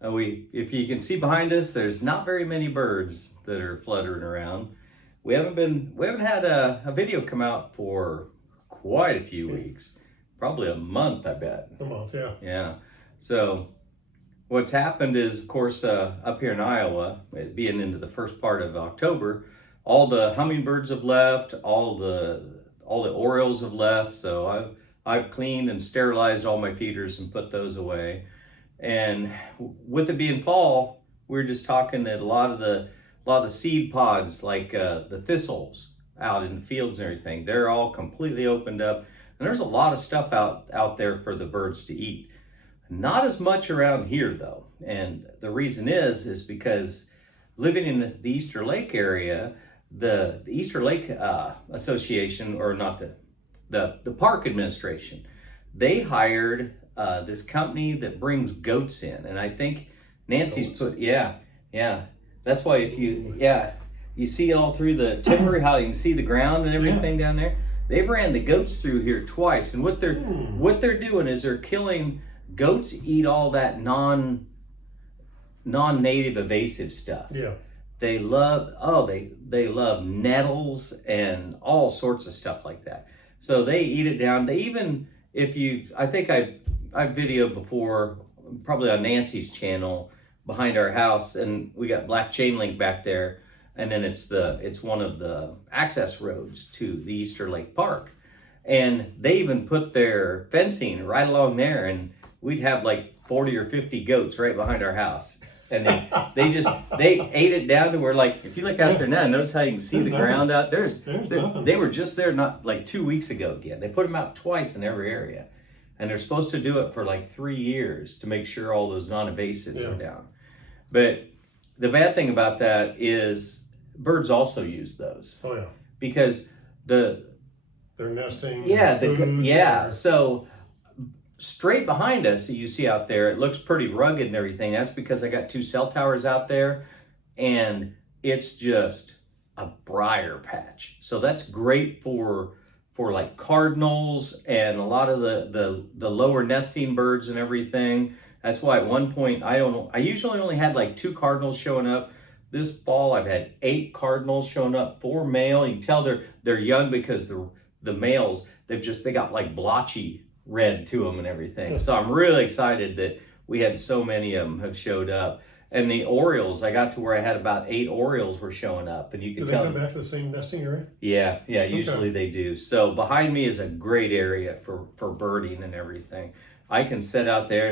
If you can see behind us, there's not very many birds that are fluttering around. We haven't had a video come out for quite a few weeks, probably a month, I bet. A month, yeah. Yeah. So what's happened is, of course, up here in Iowa, it being into the first part of October, all the hummingbirds have left, all the orioles have left. So I've cleaned and sterilized all my feeders and put those away. And with it being fall, we were just talking that a lot of the seed pods, like the thistles out in the fields and everything, they're all completely opened up. And there's a lot of stuff out there for the birds to eat. Not as much around here though. And the reason is because living in the Easter Lake area, the Easter Lake Association, or not the park administration, they hired this company that brings goats in. And I think Nancy's put, yeah. That's why if you see all through the timber, how you can see the ground and everything down there. They've ran the goats through here twice. And what they're doing is they're killing. Goats eat all that non-native invasive stuff. Yeah. They love they love nettles and all sorts of stuff like that. So they eat it down. They even, I think I've videoed before, probably on Nancy's channel, behind our house, and we got black chain link back there, and then it's one of the access roads to the Easter Lake Park. And they even put their fencing right along there, and we'd have like 40 or 50 goats right behind our house. And they ate it down to where, like, if you look out there now, notice how you can see the ground out there. There's nothing. They were just there not like 2 weeks ago again. They put them out twice in every area. And they're supposed to do it for like 3 years to make sure all those non-invasives are down. But the bad thing about that is birds also use those. Oh yeah. Because they're nesting. Yeah. So straight behind us that you see out there, it looks pretty rugged and everything. That's because I got 2 cell towers out there, and it's just a briar patch. So that's great for like cardinals and a lot of the lower nesting birds and everything. That's why at one point, I usually only had like 2 cardinals showing up. This fall I've had 8 cardinals showing up, 4 male. You can tell they're young because the males, they got like blotchy red to them and everything. So I'm really excited that we had so many of them have showed up. And the orioles, I got to where I had about 8 orioles were showing up, and you can tell. Do they come back to the same nesting area? Yeah, usually they do. So behind me is a great area for birding and everything. I can sit out there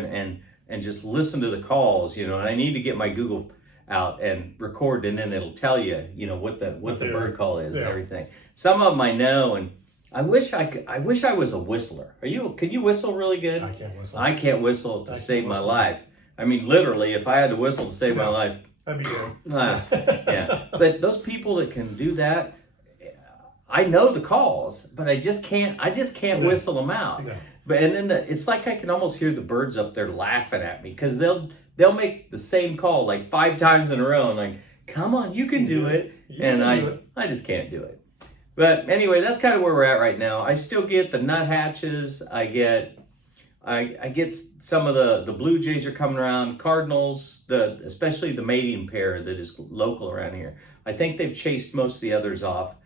and just listen to the calls, and I need to get my Google out and record, and then it'll tell you, what the bird call is and everything. Some of them I know, and I wish I was a whistler. Can you whistle really good? I can't whistle. I can't whistle to save my life. I mean, literally, if I had to whistle to save my life. That'd be good. Yeah. But those people that can do that, I know the calls, but I just can't whistle them out. No. But and then it's like I can almost hear the birds up there laughing at me, because they'll make the same call like 5 times in a row, and like, come on, you can do it. And I just can't do it. But anyway, that's kind of where we're at right now. I still get the nuthatches. I get some of the blue jays are coming around, cardinals, especially the mating pair that is local around here. I think they've chased most of the others off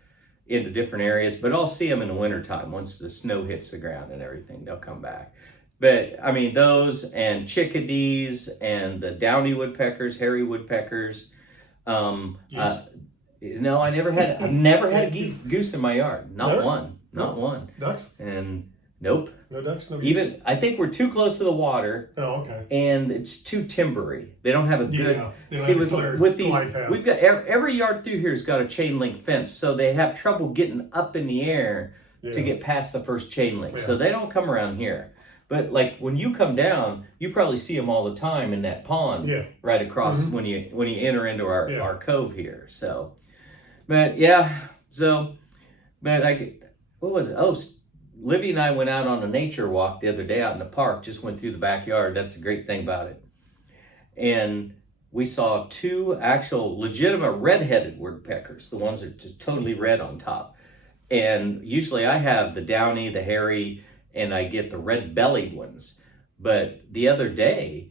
into different areas, but I'll see them in the wintertime once the snow hits the ground and everything. They'll come back. But I mean, those and chickadees and the downy woodpeckers, hairy woodpeckers. Yes. No, I've never had a goose in my yard. Not one. Ducks? And nope. No ducks, no geese? Even, I think we're too close to the water. Oh, okay. And it's too timbery. They don't have a good. See, with these, we've got every yard through here's got a chain link fence, so they have trouble getting up in the air to get past the first chain link. So they don't come around here. But like when you come down, you probably see them all the time in that pond right across when you enter into our cove here. So, but what was it? Oh, Libby and I went out on a nature walk the other day out in the park, just went through the backyard. That's the great thing about it. And we saw 2 actual legitimate red-headed woodpeckers, the ones that are just totally red on top. And usually I have the downy, the hairy, and I get the red-bellied ones. But the other day,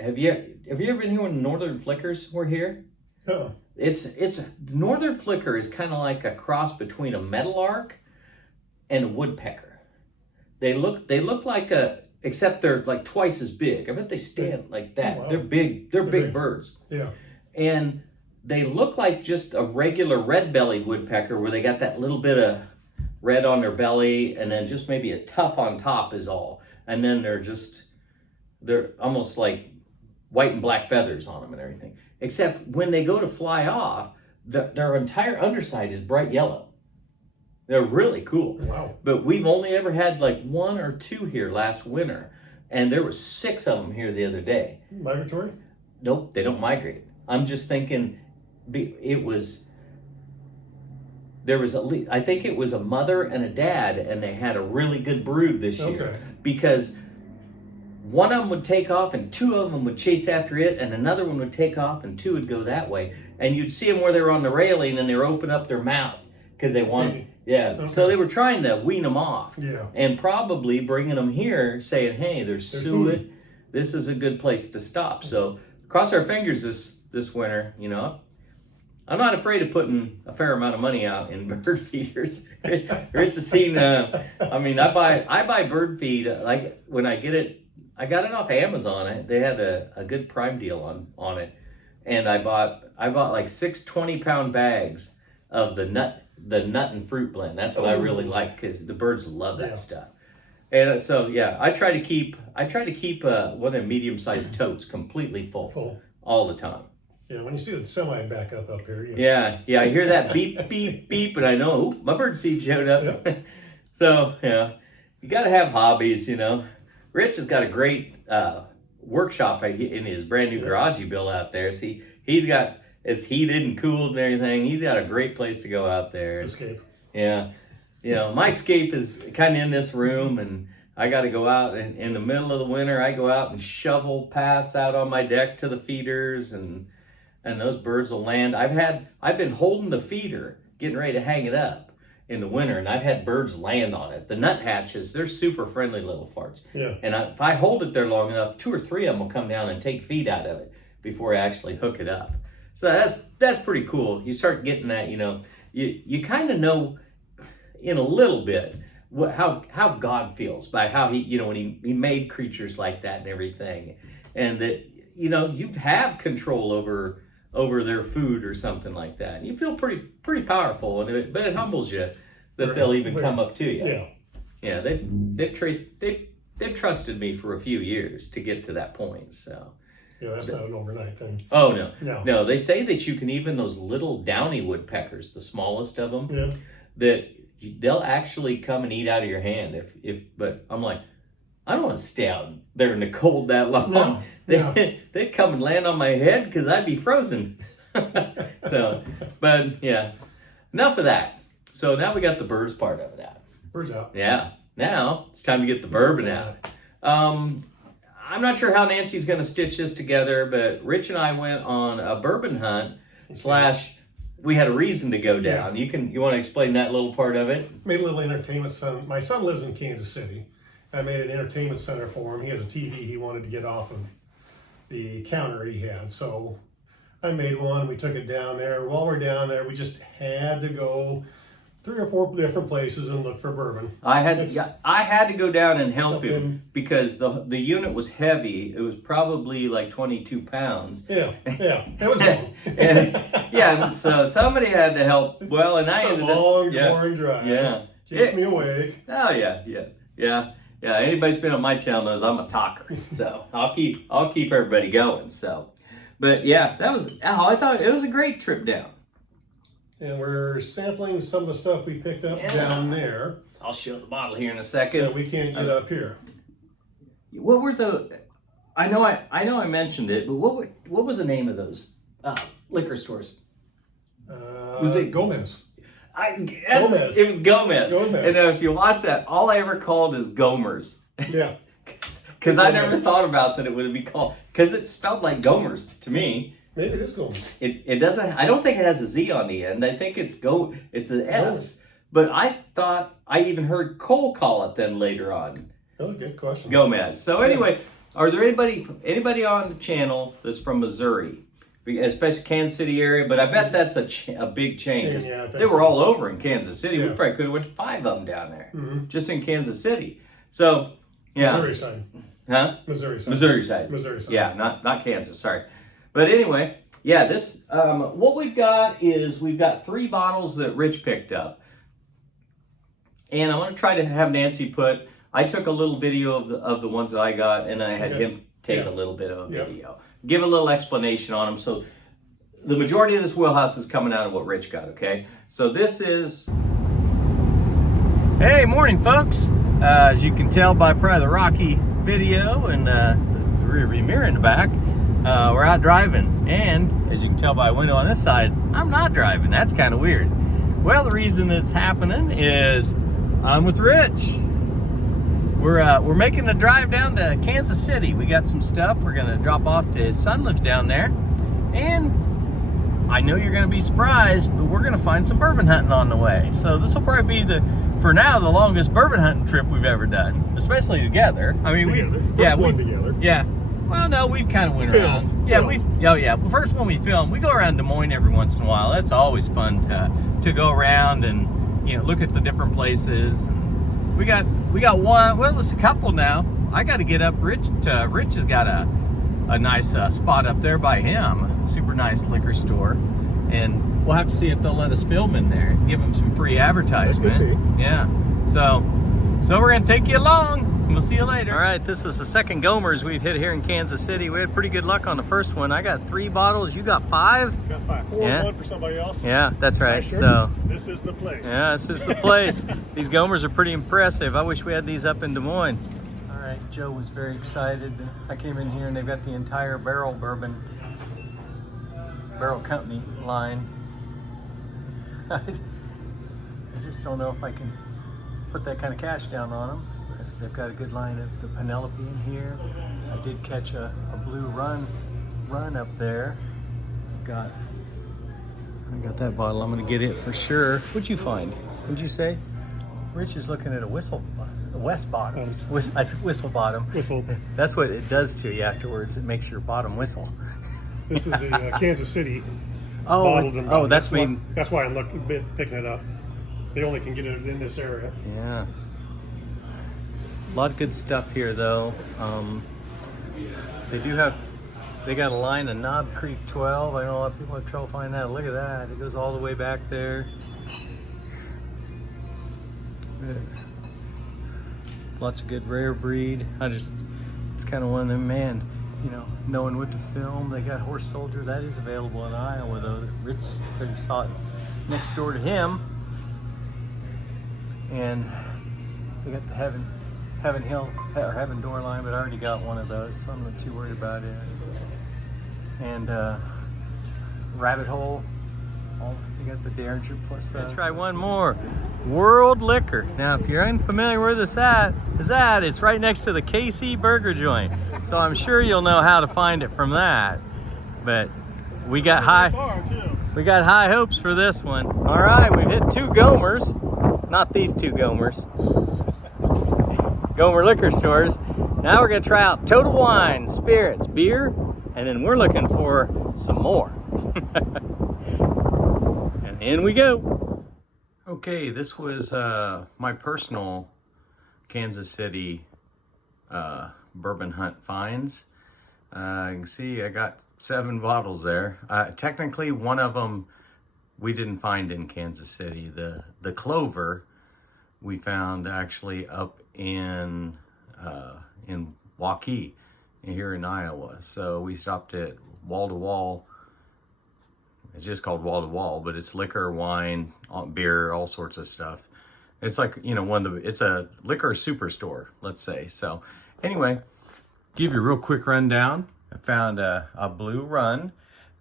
have you ever been here when northern flickers were here? Oh, It's northern flicker is kind of like a cross between a meadowlark and a woodpecker. They look like except they're like twice as big. I bet they stand like that. Oh, wow. They're big. They're big birds. yeah. And they look like just a regular red-bellied woodpecker where they got that little bit of red on their belly and then just maybe a tuft on top is all. And then they're almost like white and black feathers on them and everything. Except when they go to fly off, their entire underside is bright yellow. They're really cool. Wow. But we've only ever had like 1 or 2 here last winter. And there were 6 of them here the other day. Migratory? Nope, they don't migrate. I'm just thinking I think it was a mother and a dad, and they had a really good brood this year. Okay. Because one of them would take off and 2 of them would chase after it, and another one would take off and 2 would go that way. And you'd see them where they were on the railing and they were open up their mouth because they wanted, yeah. Okay. So they were trying to wean them off. Yeah. And probably bringing them here saying, hey, there's suet. food. This is a good place to stop. So cross our fingers this winter, you know. I'm not afraid of putting a fair amount of money out in bird feeders. Rich has seen, I buy bird feed, like when I get it, I got it off Amazon. They had a good Prime deal on it. And I bought like 6 20-pound bags of the nut and fruit blend. That's what I really like because the birds love that stuff. And so, yeah, I try to keep one of the medium-sized totes completely full all the time. Yeah, when you see the semi back up here. Yeah, I hear that beep, beep, beep, and I know, my bird seed showed up. Yeah. So, yeah, you got to have hobbies, you know. Rich has got a great workshop in his brand new garage he built out there. See, it's heated and cooled and everything. He's got a great place to go out there. Escape. Yeah. You know, my escape is kind of in this room, and I got to go out in the middle of the winter. I go out and shovel paths out on my deck to the feeders, and those birds will land. I've been holding the feeder, getting ready to hang it up in the winter, and I've had birds land on it. The nuthatches, they're super friendly little farts. Yeah. And if I hold it there long enough, 2 or 3 of them will come down and take feed out of it before I actually hook it up. So that's pretty cool. You start getting that, you know, you kind of know in a little bit how God feels by how he, you know, when he made creatures like that and everything, and that, you know, you have control over their food or something like that. And you feel pretty powerful, but it humbles you that they'll even come up to you. Yeah. They've trusted me for a few years to get to that point. So. Yeah, that's not an overnight thing. Oh no. They say that you can even those little downy woodpeckers, the smallest of them, that they'll actually come and eat out of your hand but I'm like, I don't want to stay out there in the cold that long. No. They'd come and land on my head because I'd be frozen. So, but yeah, enough of that. So now we got the birds part of it out. Birds out. Yeah. Now it's time to get the bourbon out. I'm not sure how Nancy's going to stitch this together, but Rich and I went on a bourbon hunt / we had a reason to go down. You want to explain that little part of it? Made a little entertainment center. My son lives in Kansas City. I made an entertainment center for him. He has a TV he wanted to get off of the counter he had. So I made one. We took it down there. While we're down there, we just had to go 3 or 4 different places and look for bourbon. I had to go down and help him because the unit was heavy. It was probably like 22 pounds. Yeah, it was long. and so somebody had to help. Well, and I ended up. It's a long, boring drive. Yeah. Keeps me awake. Oh, yeah. Anybody's been on my channel knows I'm a talker. So I'll keep everybody going. So, but yeah, I thought it was a great trip down. And we're sampling some of the stuff we picked up down there. I'll show the bottle here in a second. That we can't get up here. What were I know I mentioned it, but what was the name of those liquor stores? Was it Gomez? Gomez. It was Gomez. And if you watch that, all I ever called is Gomers. Yeah. Because I never thought about that it would be called, because it spelled like Gomers to me. Maybe it is Gomez. It doesn't. I don't think it has a Z on the end. I think it's an S. But I thought I even heard Cole call it then later on. Oh, good question. Gomez. So anyway, Are there anybody on the channel that's from Missouri, especially Kansas City area? But I bet that's a big chain. 'Cause Yeah, I think they were so. all over in Kansas City. Yeah. We probably could have went to 5 of them down there, Mm-hmm. just in Kansas City. So yeah, Missouri side. huh? Missouri side. Missouri side. Missouri side. Yeah, not Kansas. Sorry, but anyway, yeah. This what we've got is we've got 3 bottles that Rich picked up, and I'm gonna try to have Nancy put. I took a little video of the ones that I got, and then I had him take a little bit of a video, give a little explanation on them. So the majority of this wheelhouse is coming out of what Rich got. Okay, so this is. Hey, morning, folks. As you can tell by probably the rocky video and the rear view mirror in the back, we're out driving. And as you can tell by a window on this side, I'm not driving. That's kind of weird. Well, the reason it's happening is I'm with Rich. We're making a drive down to Kansas City. We got some stuff we're gonna drop off to his son lives down there. And I know you're gonna be surprised, but we're gonna find some bourbon hunting on the way. So this will probably be for now, the longest bourbon hunting trip we've ever done, especially together. I mean, together. Yeah. Well, no, we've kind of went Filmed. around. Yeah, the first one we filmed, we go around Des Moines every once in a while. That's always fun to go around and look at the different places. And we got one. Well, it's a couple now. I got to get up. Rich has got a nice spot up there by him. Super nice liquor store, and we'll have to see if they'll let us film in there. Give them some free advertisement. That could be. Yeah. So we're gonna take you along. We'll see you later. All right, this is the second Gomers we've hit here in Kansas City. We had pretty good luck on the first one. I got 3 bottles. You got 5? Got 5. 4 Yeah. 1 for somebody else. Yeah, that's right. Sure. So This is the place. yeah, this is the place. These Gomers are pretty impressive. I wish we had these up in Des Moines. All right, Joe was very excited. I came in here and they've got the entire barrel company line. I just don't know if I can put that kind of cash down on them. They've got a good line of the Penelope in here. I did catch a blue run up there. I got that bottle. I'm gonna get it for sure. What'd you find? What'd you say? Rich is looking at a west bottom. I said whistle bottom. Whistle. That's what it does to you afterwards. It makes your bottom whistle. This is a Kansas City bottled and bottled. That's me. That's why I'm picking it up. They only can get it in this area. Yeah. A lot of good stuff here, though. They got a line of Knob Creek 12. I know a lot of people have trouble finding that. Look at that. It goes all the way back there. Lots of good rare breed. It's kind of one of them, man, knowing what to film. They got Horse Soldier. That is available in Iowa, though. Rich said he saw it next door to him. And they got the Heaven Hill or Heaven Door line, but I already got one of those, so I'm not too worried about it. And Rabbit Hole. You got the Derringer plus. Let's try one more. World Liquor. Now, if you're unfamiliar where this is at, it's right next to the KC Burger Joint. So I'm sure you'll know how to find it from that. But we got high hopes for this one. All right, we've hit 2 Gomers. Not these 2 Gomers. Gomer liquor stores. Now we're gonna try out Total Wine, Spirits, beer, and then we're looking for some more. And in we go. Okay, this was my personal Kansas City bourbon hunt finds. You can see I got 7 bottles there. Technically, one of them we didn't find in Kansas City. The Clover we found actually up in Waukee here in Iowa. So we stopped at Wall to Wall. It's just called Wall to Wall, but it's liquor, wine, beer, all sorts of stuff. It's like, it's a liquor superstore, let's say. So anyway, give you a real quick rundown. I found a blue run.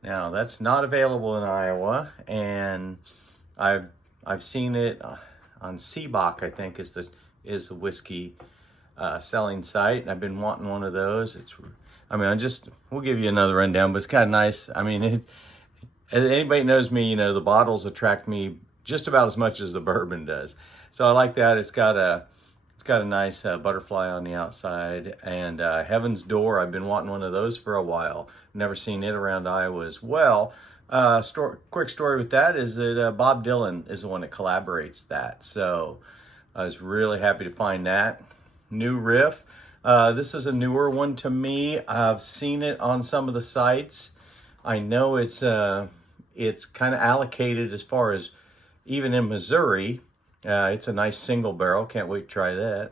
Now that's not available in Iowa, and I've seen it on Seabach, I think is the whiskey selling site, and I've been wanting one of those. We'll give you another rundown, but it's kind of nice. I mean, anybody knows me, the bottles attract me just about as much as the bourbon does. So I like that. It's got It's got a nice butterfly on the outside. And Heaven's Door, I've been wanting one of those for a while. Never seen it around Iowa as well. Quick story with that is that Bob Dylan is the one that collaborates that. So I was really happy to find that. New riff. This is a newer one to me. I've seen it on some of the sites. I know it's kind of allocated as far as even in Missouri. It's a nice single barrel. Can't wait to try that.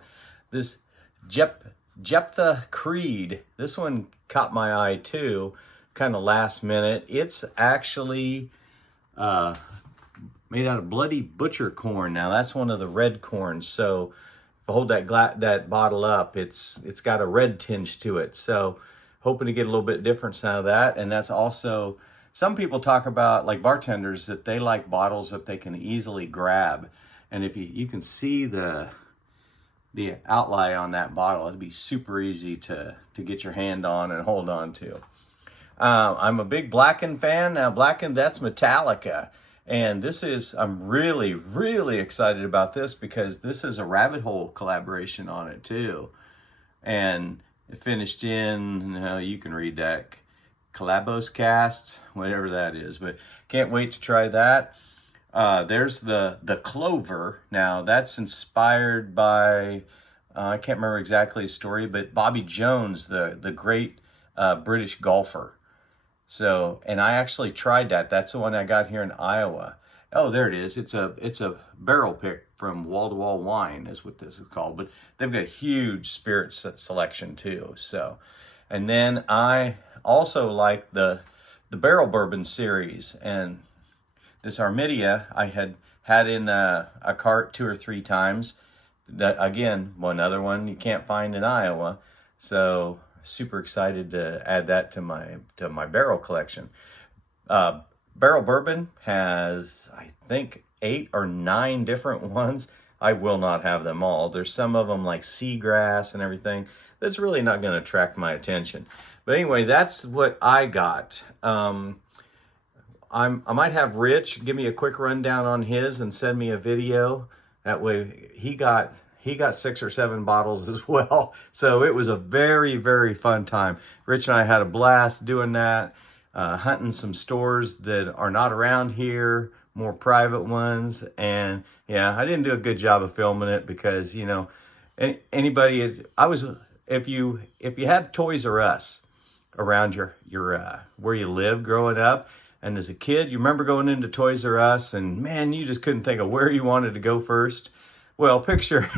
This Jephthah Creed. This one caught my eye too. Kind of last minute. It's actually made out of bloody butcher corn. Now that's one of the red corns. So if I hold that bottle up, it's got a red tinge to it. So hoping to get a little bit difference out of that. And that's also, some people talk about, like bartenders, that they like bottles that they can easily grab. And if you can see the outline on that bottle, it'd be super easy to get your hand on and hold on to. I'm a big Blackened fan. Now Blackened, that's Metallica. And this is, I'm really, really excited about this because this is a Rabbit Hole collaboration on it too. And it finished in, you can read that, Calabos Cast, whatever that is. But can't wait to try that. There's the Clover. Now that's inspired by, I can't remember exactly the story, but Bobby Jones, the great British golfer. So, and I actually tried that. That's the one I got here in Iowa. Oh, there it is. It's a barrel pick from Wall to Wall Wine is what this is called. But they've got a huge spirit selection too. So, and then I also like the Barrel Bourbon series. And this Armidia I had in a cart 2 or 3 times. That, again, one other one you can't find in Iowa. So super excited to add that to my barrel collection. Barrel Bourbon has, I think, 8 or 9 different ones. I will not have them all. There's some of them like seagrass and everything that's really not going to attract my attention. But anyway, that's what I got. I might have Rich give me a quick rundown on his and send me a video. That way he got 6 or 7 bottles as well. So it was a very, very fun time. Rich and I had a blast doing that, hunting some stores that are not around here, more private ones. And yeah, I didn't do a good job of filming it because, anybody, if you had Toys R Us around your where you live growing up, and as a kid, you remember going into Toys R Us and man, you just couldn't think of where you wanted to go first. Well, picture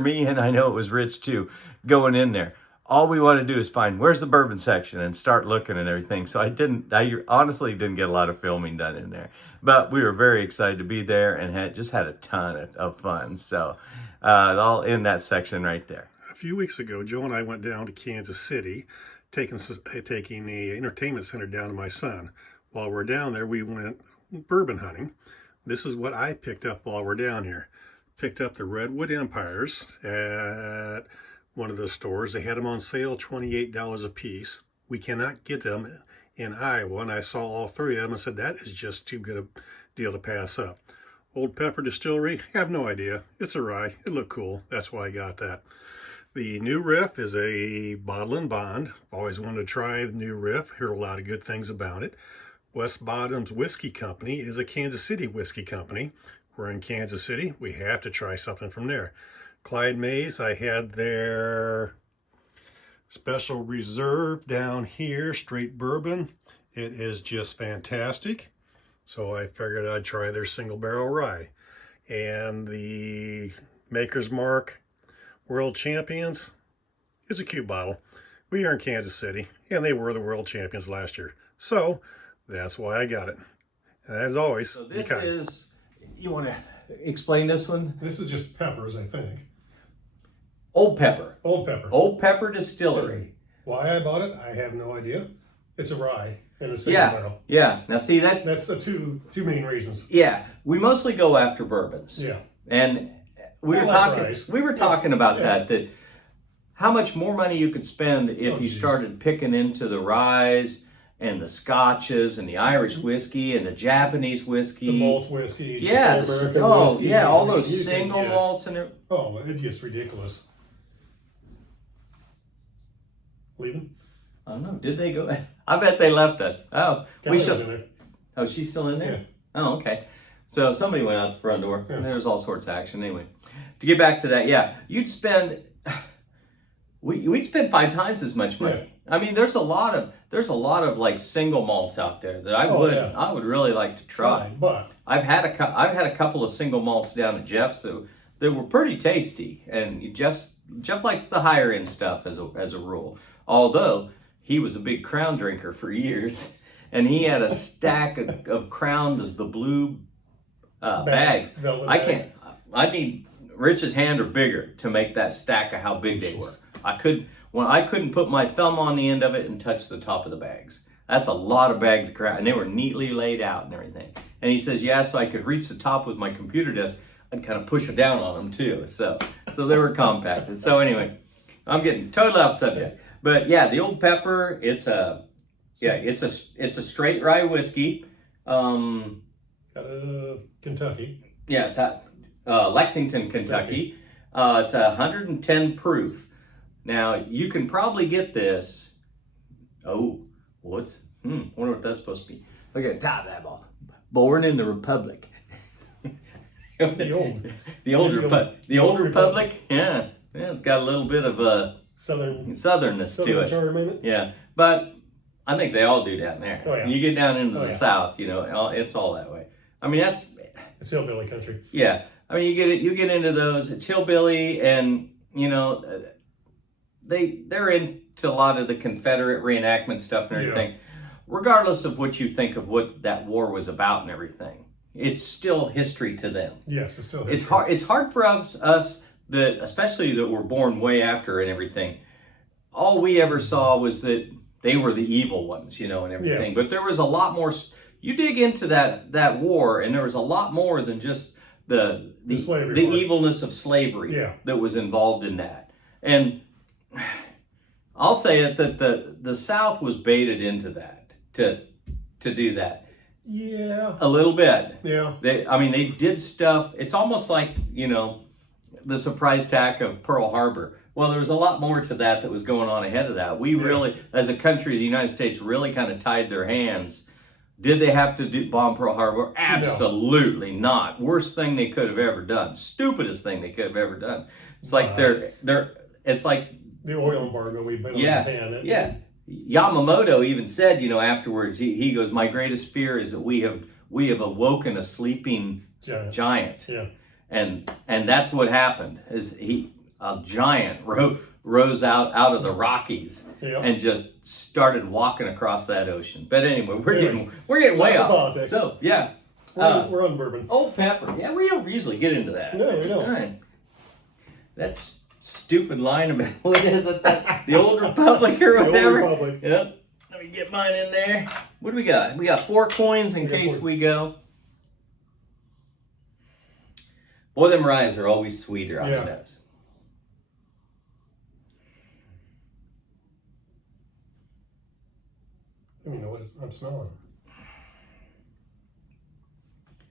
me, and I know it was Rich too, going in there. All we want to do is find where's the bourbon section and start looking and everything. So I honestly didn't get a lot of filming done in there, but we were very excited to be there and had a ton of fun. So all in that section right there. A few weeks ago, Joe and I went down to Kansas City, taking the entertainment center down to my son. While we're down there, we went bourbon hunting. This is what I picked up while we're down here. Picked up the Redwood Empires at one of the stores. They had them on sale, $28 a piece. We cannot get them in Iowa, and I saw all 3 of them and said, that is just too good a deal to pass up. Old Pepper Distillery, I have no idea. It's a rye. It looked cool. That's why I got that. The New Riff is a bottle and bond. Always wanted to try the New Riff. Heard a lot of good things about it. West Bottoms Whiskey Company is a Kansas City whiskey company. We're in Kansas City. We have to try something from there. Clyde Mays, I had their special reserve down here, straight bourbon. It is just fantastic. So I figured I'd try their single barrel rye. And the Maker's Mark World Champions is a cute bottle. We are in Kansas City, and they were the world champions last year. So that's why I got it. And as always, so this is, you want to explain this one? This is just peppers, I think. Old Pepper. Old Pepper. Old Pepper Distillery. Why I bought it, I have no idea. It's a rye and a single barrel. Yeah. Now see, that's the two main reasons. Yeah, we mostly go after bourbons. Yeah. And we were talking about that how much more money you could spend if you started picking into the ryes and the scotches and the Irish whiskey and the Japanese whiskey. The malt whiskey. Yeah. Whiskeys, all I mean, those you single can get- malts and it. Oh, it's just ridiculous. Leaving? I don't know. Did they go? I bet they left us. Oh, we Kelly's in should. there. Oh, she's still in there? Yeah. Oh, okay. So somebody went out the front door. Yeah. There was all sorts of action. Anyway, to get back to that, yeah, we'd spend 5 times as much money. I mean, there's a lot of like single malts out there that I would really like to try. But I've had a couple of single malts down at Jeff's that were pretty tasty, and Jeff likes the higher end stuff as a rule. Although he was a big Crown drinker for years, and he had a stack of Crown, the blue bags. velvet I bags. can't. I need Rich's hand or bigger to make that stack of how big they were. I couldn't put my thumb on the end of it and touch the top of the bags. That's a lot of bags of Crown, and they were neatly laid out and everything. And he says, yeah, so I could reach the top with my computer desk and kind of push it down on them too. So they were compacted. So anyway, I'm getting totally off subject. But yeah, the Old Pepper, it's a straight rye whiskey. Out of Kentucky. Yeah, it's at Lexington, Kentucky. It's 110 proof. Now you can probably get this. Oh, wonder what that's supposed to be. Look at that ball. Born in the Republic. The old Republic. Yeah, it's got a little bit of a southernness to it. Charm in it. Yeah, but I think they all do down there. Oh, yeah. You get down into the South, it's all that way. I mean, It's hillbilly country. yeah. I mean, you get into those. It's hillbilly, and they're into a lot of the Confederate reenactment stuff and everything. Regardless of what you think of what that war was about and everything, it's still history to them. Yes, it's still history. It's hard for us that, especially that were born way after and everything. All we ever saw was that they were the evil ones, and everything. Yeah. But there was a lot more. You dig into that war, and there was a lot more than just the slavery war. evilness of slavery Yeah. that was involved in that. And I'll say it that the South was baited into that to do that. Yeah. A little bit. Yeah. They did stuff. It's almost like, the surprise attack of Pearl Harbor. Well, there was a lot more to that was going on ahead of that. We really, as a country, the United States really kind of tied their hands. Did they have to bomb Pearl Harbor? Absolutely not. Worst thing they could have ever done. Stupidest thing they could have ever done. It's like it's like the oil embargo we put on Japan. Yeah. Yamamoto even said, afterwards, he goes, my greatest fear is that we have awoken a sleeping giant. Yeah. And that's what happened, is a giant rose out of the Rockies and just started walking across that ocean. But anyway, we're getting way off. Politics. So yeah. We're on bourbon. Old Pepper. Yeah, we don't usually get into that. No, we don't. All right. That's stupid line about what is it? The Old Republic or whatever. The Old Republic. Yep. Let me get mine in there. What do we got? We got 4 coins in case we go. Boy, them ryes are always sweeter on the nose. I don't know what I'm smelling.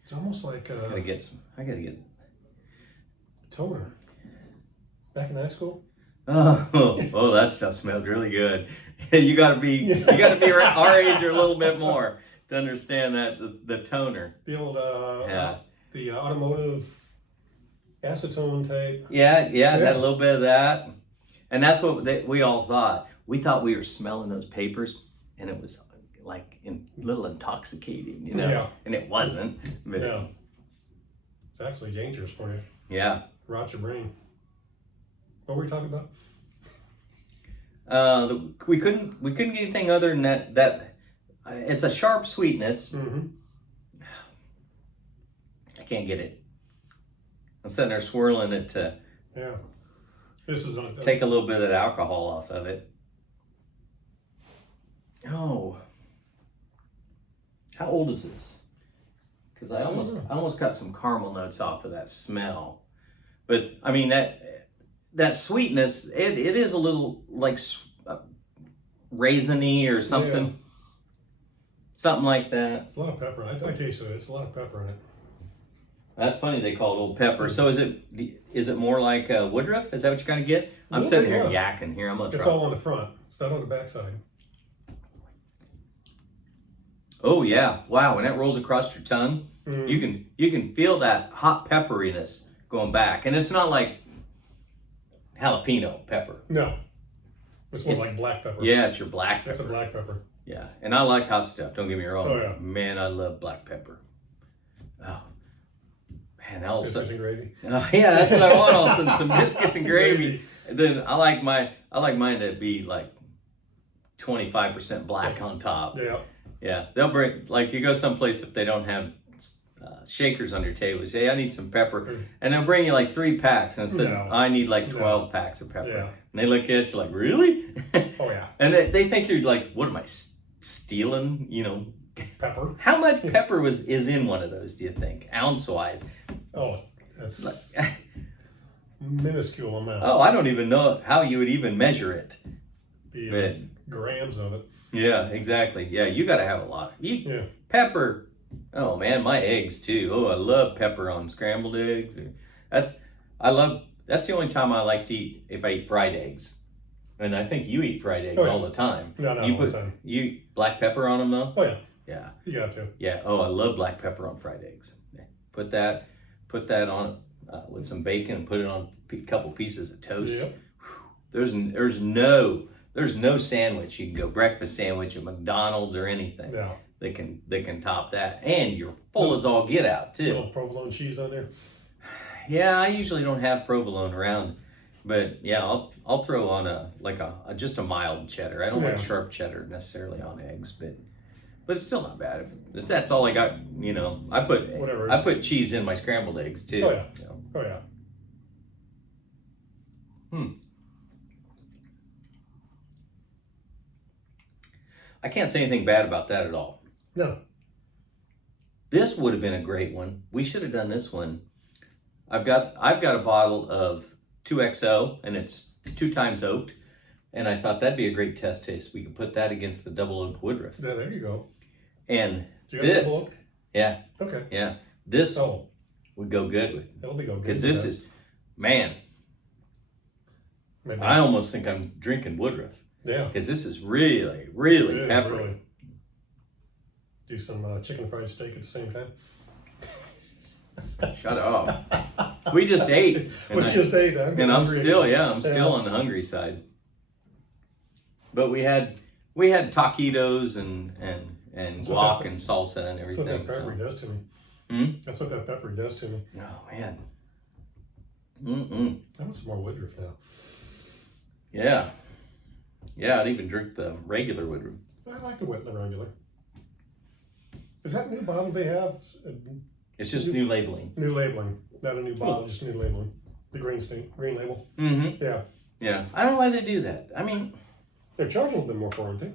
It's almost like I gotta get toner. Back in high school. Oh, that stuff smelled really good. You gotta be our age or a little bit more to understand that the toner. The old the automotive acetone type. Yeah, had a little bit of that, and that's what we all thought. We thought we were smelling those papers, and it was like a little intoxicating, and it wasn't. But it's actually dangerous for you. Yeah, Rot your brain. What were we talking about? We couldn't get anything other than that. It's a sharp sweetness. Mm-hmm. I can't get it. I'm sitting there swirling it to This is take a little bit of the alcohol off of it. Oh, how old is this? Because I almost got some caramel notes off of that smell, but I mean that sweetness. It is a little like raisiny or something. something like that. It's a lot of pepper. I tasted it. It's a lot of pepper in it. That's funny they call it Old Pepper. So is it more like Woodruff? Is that what you kind of get? I'm Little sitting bit, here yeah. yakking here. I'm gonna It's try. all on the front. It's not on the backside. Oh yeah, wow! When that rolls across your tongue, you can feel that hot pepperiness going back, and it's not like jalapeno pepper. No, it's more like black pepper. Yeah, it's your black pepper. That's a black pepper. Yeah, and I like hot stuff. Don't get me wrong. Oh, yeah. Man, I love black pepper. Oh man, that was Biscuits and gravy. yeah, that's what I want. Also, some biscuits and gravy. And then I like mine to be like 25% black on top. Yeah. Yeah, they'll bring, like, you go someplace if they don't have shakers on your table, you say, hey, I need some pepper. And they'll bring you like 3 packs and say, I need like 12 packs of pepper. Yeah. And they look at you like, really? Oh, yeah. And they think you're like, what am I, stealing, Pepper. How much pepper is in one of those, do you think, ounce-wise? Oh, that's minuscule amount. Oh, I don't even know how you would even measure it. The grams of it. Yeah, exactly. Yeah, you got to have a lot. Pepper. Oh man, my eggs too. Oh, I love pepper on scrambled eggs. That's the only time I like to eat if I eat fried eggs. And I think you eat fried eggs all the time. No, not all the time. You black pepper on them though? Oh yeah. Yeah. You got to. Yeah. Oh, I love black pepper on fried eggs. Put that on with some bacon and put it on a couple pieces of toast. Yep. There's no sandwich. You can go breakfast sandwich at McDonald's or anything. Yeah. They can top that. And you're full as all get out too. Little provolone cheese on there. Yeah, I usually don't have provolone around, but yeah, I'll throw on just a mild cheddar. I don't like sharp cheddar necessarily on eggs, but it's still not bad. If that's all I got, I put cheese in my scrambled eggs too. Oh yeah. Oh yeah. I can't say anything bad about that at all. No. This would have been a great one. We should have done this one. I've got a bottle of 2XO and it's 2 times oaked, and I thought that'd be a great test taste. We could put that against the double oaked Woodruff. Yeah, there you go. And this, yeah, okay, yeah, this would go good with. It'll be go good because this is, man. Maybe. I almost think I'm drinking Woodruff. Yeah. Because this is really, really peppery. Really. Do some chicken fried steak at the same time. Shut up. We just ate. I'm I'm still on the hungry side. But we had taquitos and guac and salsa and everything. That's what that pepper does to me. That's what that pepper does to me. Oh man. I want some more Woodruff now. Yeah. Yeah, I'd even drink the regular Woodruff. I like the regular. Is that new bottle they have? It's just new labeling. New labeling. Not a new bottle, just new labeling. The green label. Mm-hmm. Yeah. Yeah. I don't know why they do that. I mean, they're charging a little bit more for it,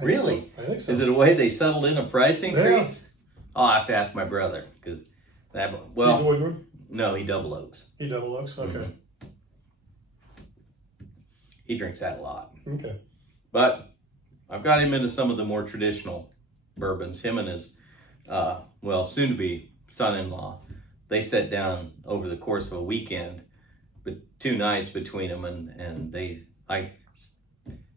really? I think so. Is it a way they settled in a price increase? Yeah. I'll have to ask my brother because He's a Woodward? No, he double oaks. He double oaks? Okay. Mm-hmm. He drinks that a lot. Okay. But I've got him into some of the more traditional bourbons. Him and his, soon to be son-in-law, they sat down over the course of a weekend, but 2 nights between them, and I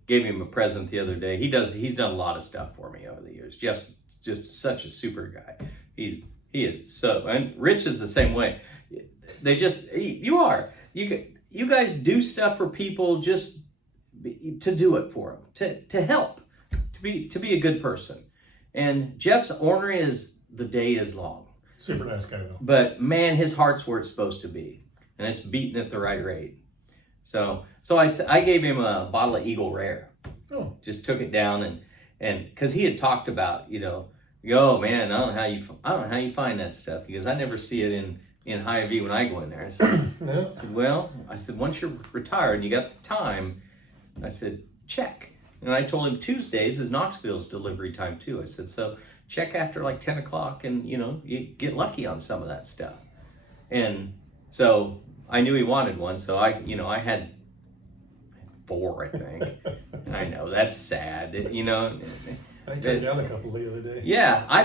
gave him a present the other day. He's done a lot of stuff for me over the years. Jeff's just such a super guy. He is so, and Rich is the same way. You guys do stuff for people just to do it for them, to help, to be a good person. And Jeff's ornery as the day is long. Super nice guy though. But man, his heart's where it's supposed to be, and it's beating at the right rate. So I gave him a bottle of Eagle Rare. Oh. Just took it down and because he had talked about, oh man, I don't know how you find that stuff, because I never see it in Hy-Vee when I go in there. I said, no. I said, once you're retired and you got the time, I said, check. And I told him Tuesdays is Knoxville's delivery time too. I said, so check after like 10 o'clock and, you get lucky on some of that stuff. And so I knew he wanted one. So I had 4, I think. I know, that's sad, I turned down a couple the other day. Yeah, I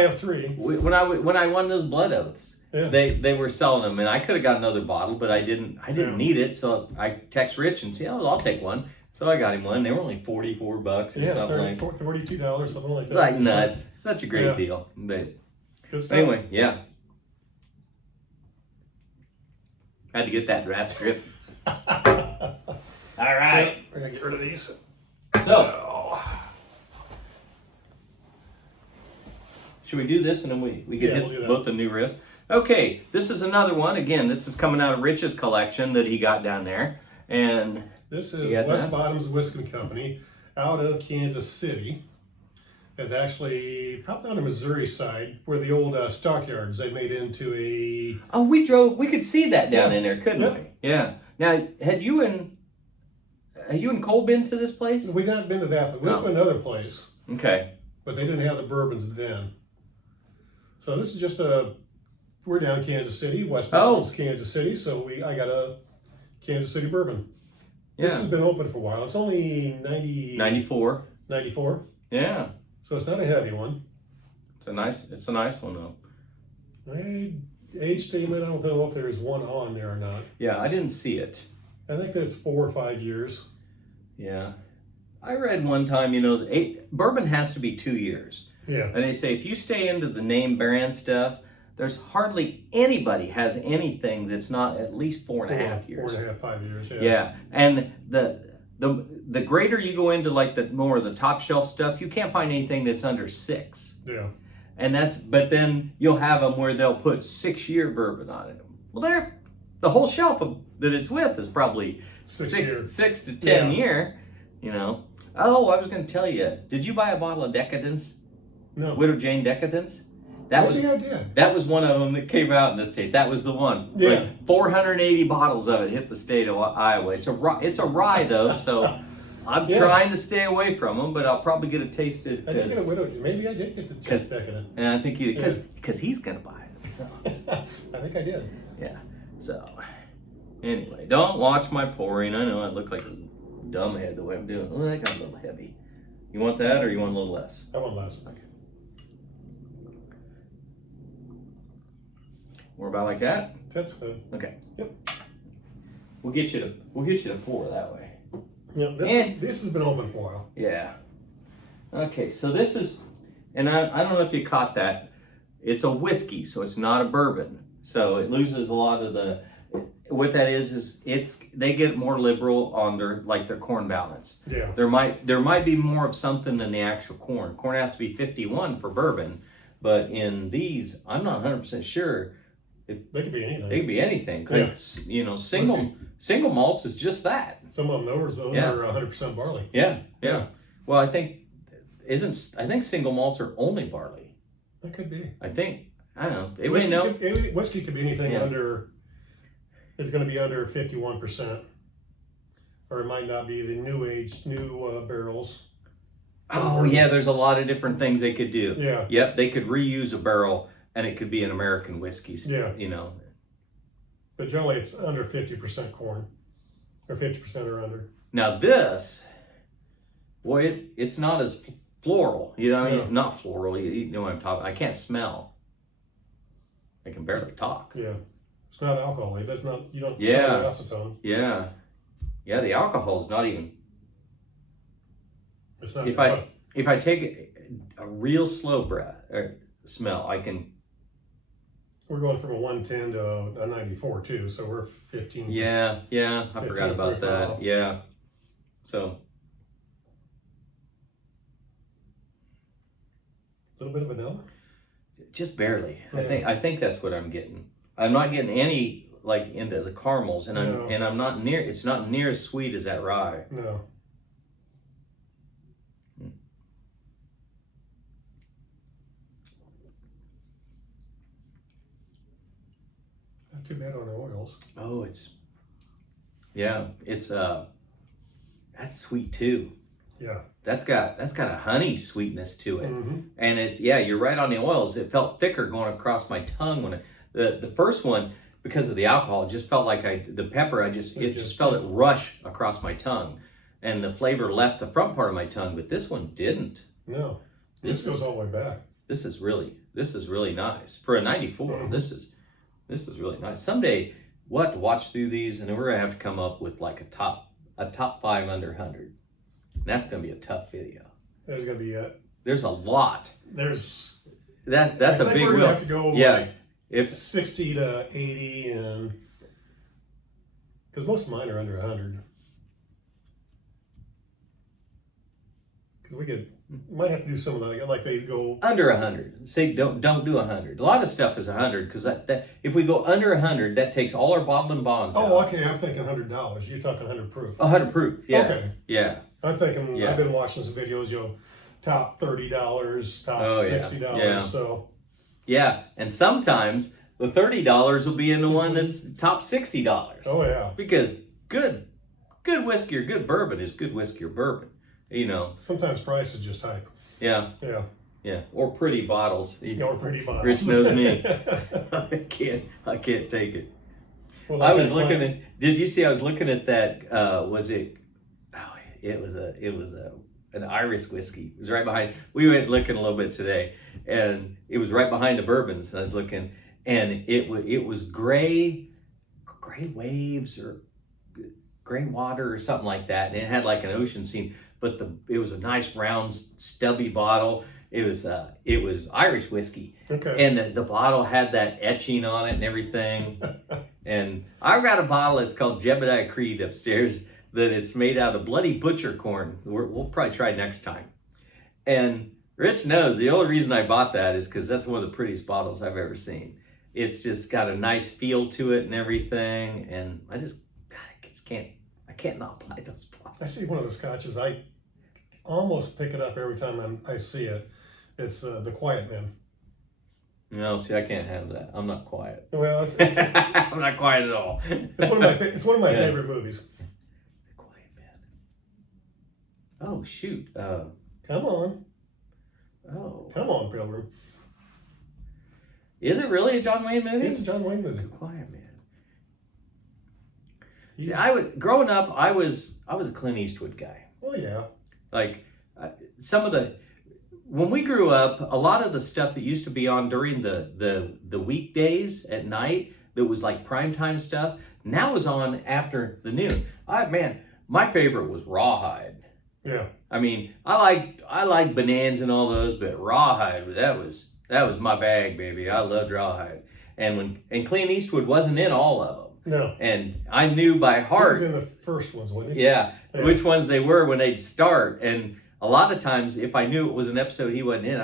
have 3. When I won those blood oats, Yeah. they were selling them, and I could have got another bottle, but I didn't need it, so I text Rich and say, "Oh, I'll take one." So I got him one. They were only $44 or something like $42, something like that. like nuts. Such a great deal. But good stuff. anyway, yeah. Had to get that dry strip. All right. We're gonna get rid of these. So, should we do this and then we get we'll do that. both the new riffs? Okay, this is another one. Again, this is coming out of Rich's collection that he got down there. And this is West Bottoms Whiskey Company out of Kansas City. It's actually probably on the Missouri side where the old stockyards they made into a. Oh, we could see that down in there, couldn't we? Yeah. Now, had you and Cole been to this place? We not been to that, but we went to another place. Okay. But they didn't have the bourbons then. So this is just we're down in Kansas City, West Bottoms, Kansas City. So I got a Kansas City bourbon. Yeah. This has been open for a while. It's only 94. 94. Yeah. So it's not a heavy one. It's a nice one though. Age statement, I don't know if there's one on there or not. Yeah, I didn't see it. I think that's 4 or 5 years. Yeah. I read one time, bourbon has to be 2 years. Yeah. And they say if you stay into the name brand stuff, there's hardly anybody has anything that's not at least 4.5 years. 4.5, 5 years, yeah. Yeah. And the greater you go into like the more of the top shelf stuff, you can't find anything that's under 6. Yeah. And but then you'll have them where they'll put 6-year bourbon on it. Well, the whole shelf that it's with is probably 6 to 10 year, Oh, I was going to tell you, did you buy a bottle of Decadence? No. Widow Jane Decadence? Maybe I did. That was one of them that came out in the state. That was the one. Yeah. Like 480 bottles of it hit the state of Iowa. It's a rye though, so I'm trying to stay away from them, but I'll probably get a taste of. I did get a Widow. Maybe I did get the Decadent. And I think because he's gonna buy it. So. I think I did. Yeah. So anyway, don't watch my pouring. I know I look like a dumbhead the way I'm doing. Oh, that got a little heavy. You want that, or you want a little less? I want less. Okay. More about like that? That's good. Okay. Yep. We'll get you to 4 that way. Yeah. This has been open for a while. Yeah. Okay, so this is, and I don't know if you caught that. It's a whiskey, so it's not a bourbon. So it loses a lot of the. What that is they get more liberal on their corn balance. Yeah. There might be more of something than the actual corn. Corn has to be 51 for bourbon, but in these, I'm not 100% sure. They could be anything. They could be anything. Yeah. Single malts is just that. Some of them those are 100% barley. Yeah. Well, I think single malts are only barley. That could be. I don't know. Whiskey could be anything is going to be under 51%, or it might not be the new barrels. Oh yeah, there's a lot of different things they could do. Yeah. Yep, they could reuse a barrel. And it could be an American whiskey, But generally it's under 50% corn, or 50% or under. Now this, boy, it's not as floral, not floral, you know what I'm talking about. I can't smell. I can barely talk. Yeah. It's not alcohol. It does not, you don't smell the acetone. Yeah. Yeah, the alcohol's not even. It's not. If I take a real slow breath or smell, I can. We're going from a 110 to a 94 too, so we're 15. Yeah, I forgot about that. Off. Yeah, so a little bit of vanilla. Just barely. Yeah. I think that's what I'm getting. I'm not getting any into the caramels, and I'm not near. It's not near as sweet as that rye. No. Not too bad on the oils. Oh, it's that's sweet too. Yeah. That's got a honey sweetness to it. Mm-hmm. And you're right on the oils. It felt thicker going across my tongue when the first one, because of the alcohol, it just felt like the pepper, it just felt it rush across my tongue. And the flavor left the front part of my tongue, but this one didn't. No. This goes all the way back. This is really nice for a '94. Mm-hmm. This is really nice. Someday we'll have to watch through these, and then we're gonna have to come up with like a top 5 under 100. And that's gonna be a tough video. There's gonna be There's a lot. There's That's a big we're gonna wheel. have to go like If 60 to 80, and because most of mine are under 100. Because we might have to do some of that. Like they go under 100, say don't do 100. A lot of stuff is 100 because that if we go under 100, that takes all our bottled and bonds out. Oh, okay. I'm thinking $100. You're talking 100 proof. 100 proof. Yeah. Okay. Yeah. I'm thinking. Yeah. I've been watching some videos. Top $30, top $60. Yeah. So. Yeah, and sometimes the $30 will be in the one that's top $60. Oh yeah. Because good whiskey or good bourbon is good whiskey or bourbon. You know. Sometimes price is just hype. Yeah. Yeah. Yeah. Or pretty bottles. Or pretty bottles. Rich knows me. I can't take it. Well, I was looking at. Did you see? I was looking at that. Was it? Oh, it was an Irish whiskey. It was right behind. We went looking a little bit today, and it was right behind the bourbons. And I was looking, and it was gray waves or gray water or something like that, and it had like an ocean scene. But it was a nice round stubby bottle. It was Irish whiskey. Okay. And the bottle had that etching on it and everything. And I've got a bottle that's called Jebediah Creed upstairs that it's made out of bloody butcher corn. We'll probably try next time. And Rich knows the only reason I bought that is because that's one of the prettiest bottles I've ever seen. It's just got a nice feel to it and everything. And I can't not buy those bottles. I see one of the scotches. I almost pick it up every time I see it. It's the Quiet Man. No, see, I can't have that. I'm not quiet. Well, it's I'm not quiet at all. it's one of my Yeah. favorite movies. The Quiet Man. Oh shoot. Come on, Pilgrim. Is it really a John Wayne movie? It's a John Wayne movie. The Quiet Man. See, growing up, I was a Clint Eastwood guy. Oh yeah. Like when we grew up, a lot of the stuff that used to be on during the weekdays at night that was like primetime stuff now is on after the noon. My favorite was Rawhide. Yeah. I mean, I like Bonanza and all those, but Rawhide, that was my bag, baby. I loved Rawhide. And Clint Eastwood wasn't in all of them. No. And I knew by heart. He was in the first ones, wasn't he? Yeah, which ones they were when they'd start. And a lot of times, if I knew it was an episode he wasn't in,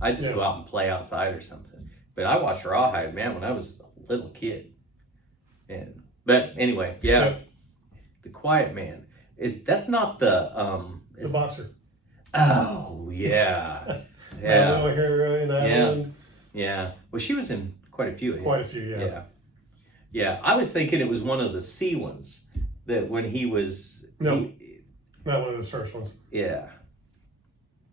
I'd just go out and play outside or something. But I watched Rawhide, man, when I was a little kid. But anyway, The Quiet Man that's not the The boxer. Oh yeah, yeah. Little hair in Ireland. Yeah. Well, she was in quite a few. Quite a few, yeah. Yeah. Yeah, I was thinking it was one of the C ones that when he was. No, not one of those first ones. Yeah.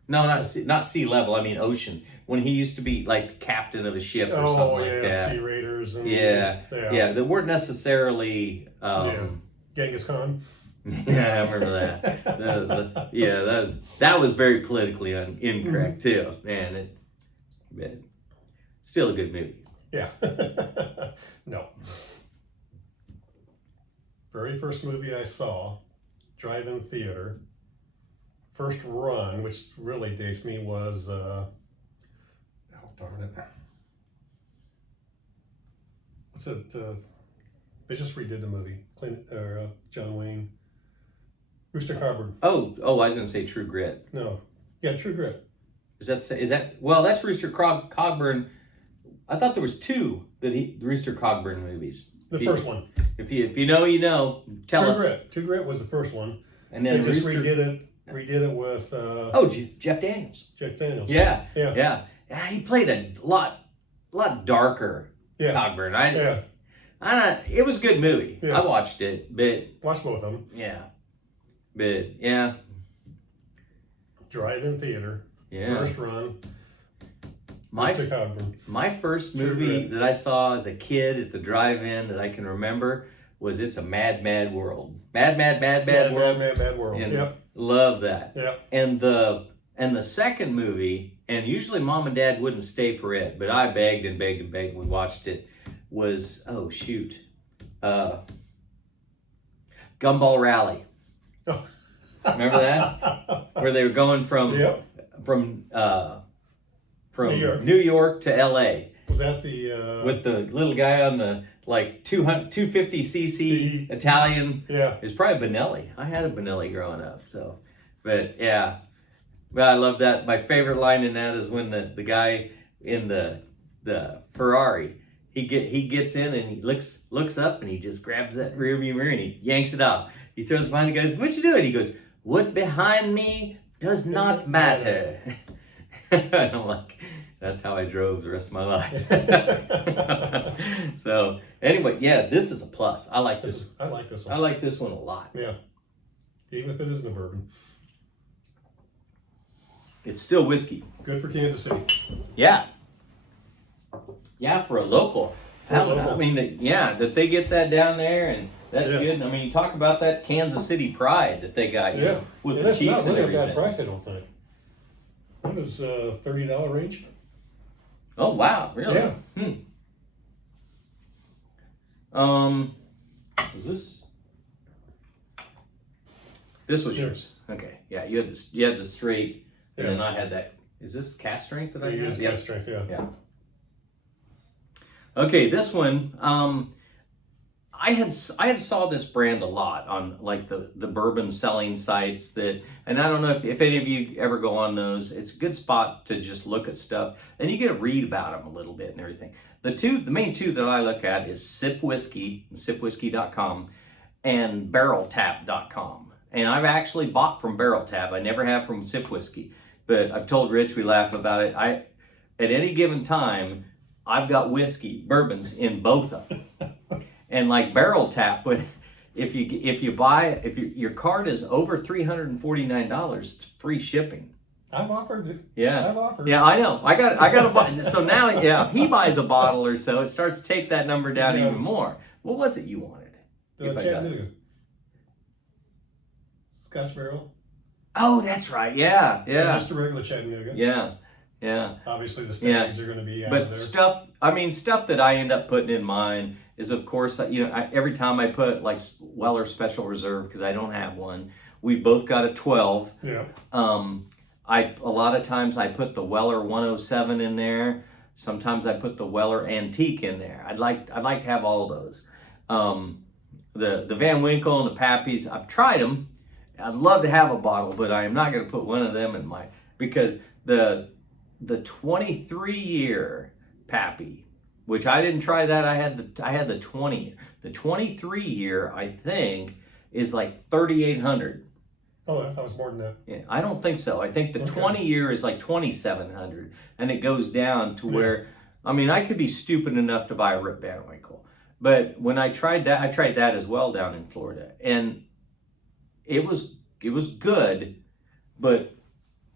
No, not sea level. I mean ocean. When he used to be like the captain of a ship or something like that. Sea Raiders. And, Yeah. That weren't necessarily. Genghis Khan. Yeah, I remember that. That was very politically incorrect too. Man, but still a good movie. Yeah. No. Very first movie I saw, drive-in theater, first run, which really dates me, was oh darn it. What's it? They just redid the movie. John Wayne. Rooster Cogburn. Oh, I was gonna say True Grit. No. Yeah, True Grit. Is that? Well, that's Rooster Cogburn. I thought there was two Rooster Cogburn movies. The first one. If you know, you know. Tell us. Grit. True Grit was the first one. And then they just Rooster... redid it with. Jeff Daniels. Jeff Daniels. Yeah. He played a lot darker. Yeah. Cogburn. It was a good movie. Yeah. I watched it, but watched both of them. Yeah. But yeah. Drive-in theater. Yeah. First run. My first movie that I saw as a kid at the drive-in that I can remember was It's a Mad, Mad World. Mad World. Mad World. And Yep. love that. Yep. And the And the second movie, and usually Mom and Dad wouldn't stay for it, but I begged and begged and begged. We watched it. Was Gumball Rally. Remember that? Where they were going from New York to L.A. Was that the with the little guy on the like 250 cc Italian? Yeah, it's probably Benelli. I had a Benelli growing up, so. But yeah, but I love that. My favorite line in that is when the guy in the Ferrari, he gets in and he looks up and he just grabs that rearview mirror and he yanks it off. He throws it behind and goes, "What you doing?" He goes, "What behind me does not matter." And I'm like, that's how I drove the rest of my life. So anyway, yeah, this is a plus. I like this. I like this one. I like this one a lot. Yeah, even if it isn't a bourbon. It's still whiskey. Good for Kansas City. Yeah. Yeah, for a local. I mean, that they get that down there, and that's good. I mean, you talk about that Kansas City pride that they got, with the Chiefs and everything. Not really a bad price, I don't think. That was $30 range. Oh wow, really? Yeah. Was this? This was yours. Okay. Yeah, you had the straight, and then I had that. Is this cast strength that I used? Yeah, cast strength. Yeah. Yeah. Okay, this one. I had saw this brand a lot on like the bourbon selling sites and I don't know if any of you ever go on those. It's a good spot to just look at stuff and you get to read about them a little bit and everything. The main two that I look at is Sip Whiskey, sipwhiskey.com, and barreltap.com. And I've actually bought from Barrel Tap. I never have from Sip Whiskey, but I've told Rich, we laugh about it. At any given time, I've got bourbons in both of them. And like Barrel Tap, but if your card is over $349, it's free shipping. I've offered it. Yeah. I've offered. Yeah, I know. I got a button. So now, if he buys a bottle or so, it starts to take that number down even more. What was it you wanted? Chattanooga. Scotch barrel. Oh, that's right. Yeah. Just a regular Chattanooga. Yeah. Obviously, the standings are going to be out but of there. stuff that I end up putting in mine is, of course, every time I put like Weller Special Reserve, because I don't have one. We both got a 12. Yeah. A lot of times I put the Weller 107 in there. Sometimes I put the Weller Antique in there. I'd like to have all those. The Van Winkle and the Pappies, I've tried them. I'd love to have a bottle, but I am not going to put one of them in my, because the 23-year Pappy, which I didn't try that. I had the 20. The 23-year, I think, is like $3,800. Oh, I thought it was more than that. Yeah, I don't think so. I think the 20-year is like $2,700, and it goes down to where, I mean, I could be stupid enough to buy a Rip Van Winkle, but when I tried that as well down in Florida, and it was good, but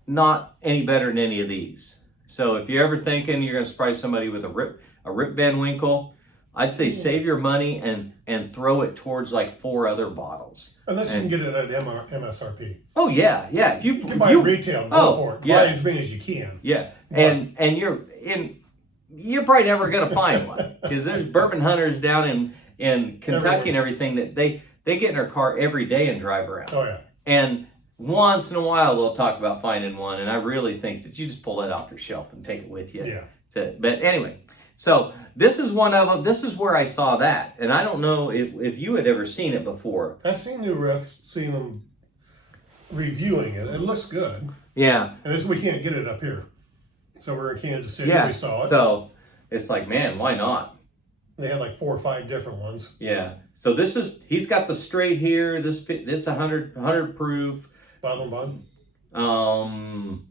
not any better than any of these. So if you're ever thinking you're going to surprise somebody with a Rip Van Winkle, I'd say save your money and throw it towards like 4 other bottles. Unless you can get it at MSRP. Oh yeah. If you buy retail, go for it. Buy as many as you can. Yeah, and you're probably never gonna find one because there's bourbon hunters down in Kentucky and everything that they get in their car every day and drive around. Oh yeah. And once in a while they'll talk about finding one, and I really think that you just pull that off your shelf and take it with you. Yeah. But anyway. So this is one of them. This is where I saw that, and I don't know if you had ever seen it before. I've seen New Riff, seen them reviewing it. It looks good. Yeah. And we can't get it up here, so we're in Kansas City. Yeah. We saw it. So it's like, man, why not? They had like 4 or 5 different ones. Yeah. So he's got the straight here. It's 100 proof. Bottle and bond.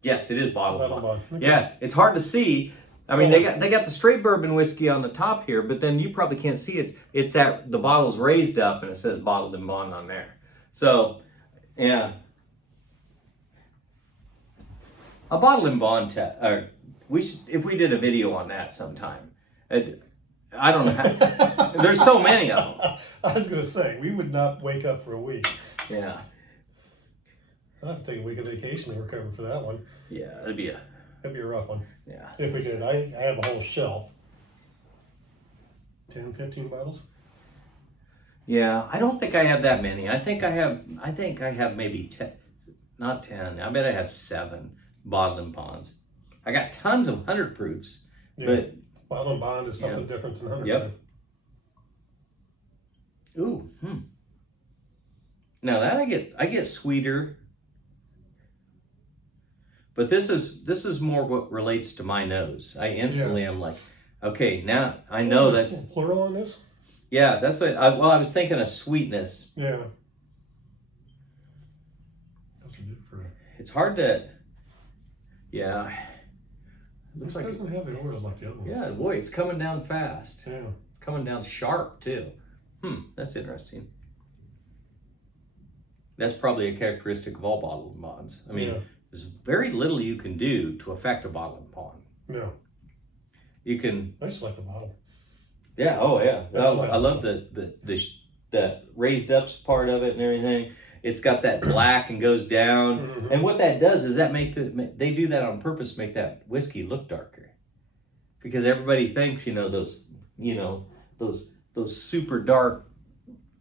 Yes, it is bottle and bond. Okay. Yeah, it's hard to see. I mean, they got the straight bourbon whiskey on the top here, but then you probably can't see it's at the bottle's raised up and it says bottled and bond on there. So, yeah, a bottled and bond if we did a video on that sometime. I don't know. There's so many of them. I was gonna say we would not wake up for a week. Yeah. I'll have to take a week of vacation to recover for that one. Yeah, that'd be a rough one. yeah. If we could, I have a whole shelf. 10, 15 bottles. Yeah, I don't think I have that many. I think I have maybe 10, not 10. I bet I have 7 bottled and ponds. I got tons of 100 proofs, Yeah. but Bottle and bond is something different than 100. Yep. Ooh, Now that I get sweeter, but this is more what relates to my nose. I instantly am like, okay, now I know that's plural on this. yeah. That's what I was thinking of sweetness. Yeah. That's for. It's hard to. Yeah. Looks like it doesn't have the oils like the other ones. Yeah, boy, it's coming down fast. Yeah. It's coming down sharp too. That's interesting. That's probably a characteristic of all bottled bonds. I mean, there's very little you can do to affect a bottled bond. Yeah. You can. I just like the bottle. Yeah. Oh yeah. I love the raised ups part of it and everything. It's got that black and goes down, and what that does is that they do that on purpose to make that whiskey look darker, because everybody thinks those super dark